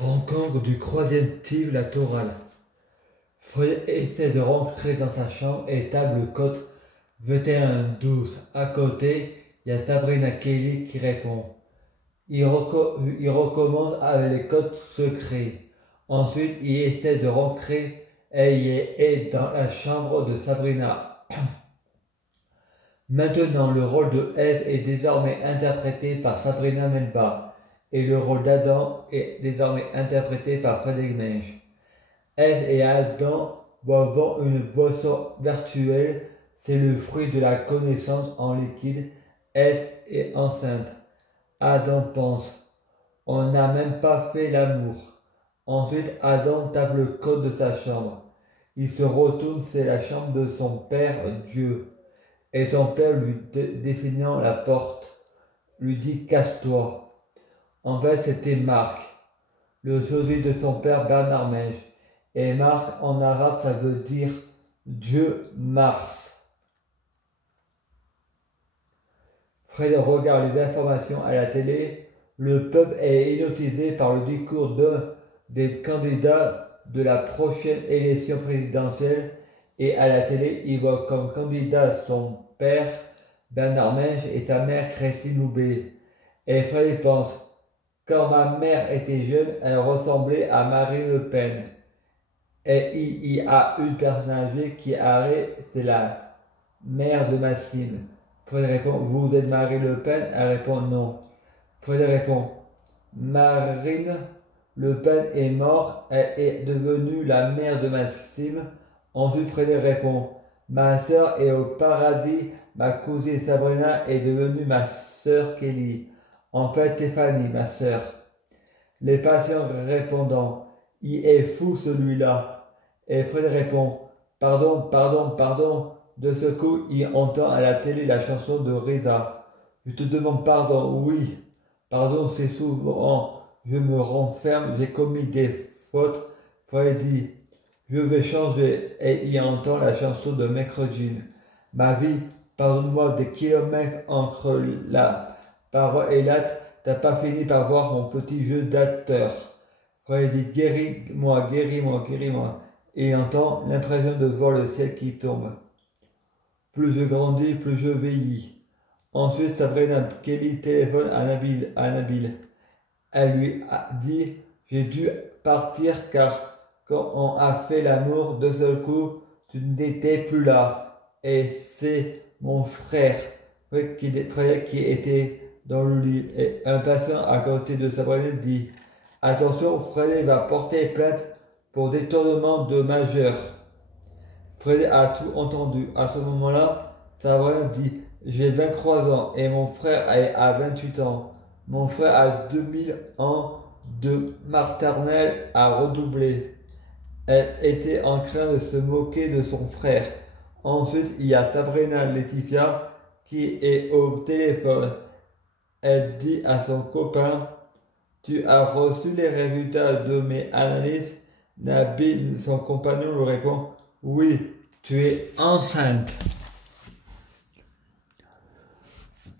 Rencontre du troisième type littoral. Fred essaie de rentrer dans sa chambre et table code 2112. À côté, il y a Sabrina Kelly qui répond. Il recommence avec les codes secrets. Ensuite, il essaie de rentrer et il est dans la chambre de Sabrina. Maintenant, le rôle de Eve est désormais interprété par Sabrina Melba et le rôle d'Adam est désormais interprété par Frédéric Menge. Eve et Adam boivent une boisson virtuelle, c'est le fruit de la connaissance en liquide. Eve est enceinte. Adam pense, on n'a même pas fait l'amour. Ensuite, Adam tape le code de sa chambre. Il se retourne, c'est la chambre de son père Dieu. Et son père, lui dessinant la porte, lui dit casse-toi. En fait, c'était Marc, le sosie de son père Bernard Menge. Et Marc en arabe, ça veut dire Dieu Mars. Fred regarde les informations à la télé. Le peuple est hypnotisé par le discours des candidats de la prochaine élection présidentielle. Et à la télé, il voit comme candidat son père, Bernard Menge, et sa mère, Christine Loubet. Et Fred pense, quand ma mère était jeune, elle ressemblait à Marine Le Pen. Et il y a une personne âgée qui arrive, c'est la mère de Maxime. Fred répond, vous êtes Marine Le Pen? Elle répond non. Fred répond, Marine Le Pen est morte, elle est devenue la mère de Maxime. Ensuite, Frédéric répond, ma sœur est au paradis, ma cousine Sabrina est devenue ma sœur Kelly. En fait, Stéphanie, ma sœur. Les patients répondant, il est fou celui-là. Et Fred répond, pardon. De ce coup, il entend à la télé la chanson de Reza. Je te demande pardon, oui. Pardon, c'est souvent, je me renferme, j'ai commis des fautes. Fred dit, je vais changer. Et il entend la chanson de Mercredi. Ma vie, pardonne-moi des kilomètres entre la parole et l'acte. T'as pas fini par voir mon petit jeu d'acteur. Fred dit, guéris-moi. Et il entend l'impression de voir le ciel qui tombe. Plus je grandis, plus je vieillis. Ensuite, Sabrina Kelly téléphone à Nabil. Elle lui a dit, j'ai dû partir car quand on a fait l'amour, de seul coup, tu n'étais plus là. Et c'est mon frère qui était dans le lit. Et un patient à côté de Sabrina dit, attention, Fred va porter plainte pour détournement de majeur. Fred a tout entendu. À ce moment-là, Sabrina dit, j'ai 23 ans et mon frère a 28 ans. Mon frère a 2000 ans de maternelle à redoubler. Elle était en train de se moquer de son frère. Ensuite, il y a Sabrina Laetitia qui est au téléphone. Elle dit à son copain, tu as reçu les résultats de mes analyses? Nabil, son compagnon, lui répond, oui, tu es enceinte.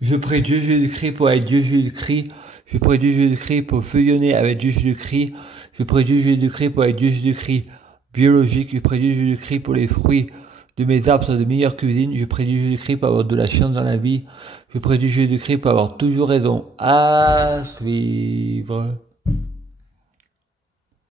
Je prie Dieu Jésus-Christ pour être Dieu Jésus-Christ. Je prie Dieu Jésus-Christ pour fusionner avec Dieu Jésus-Christ. Je prie Dieu Jésus-Christ pour être Dieu Jésus-Christ biologique. Je prie Dieu Jésus-Christ pour les fruits de mes arbres soient de meilleure cuisine. Je prie Dieu Jésus-Christ pour avoir de la chance dans la vie. Je prie Dieu Jésus-Christ pour avoir toujours raison. À suivre.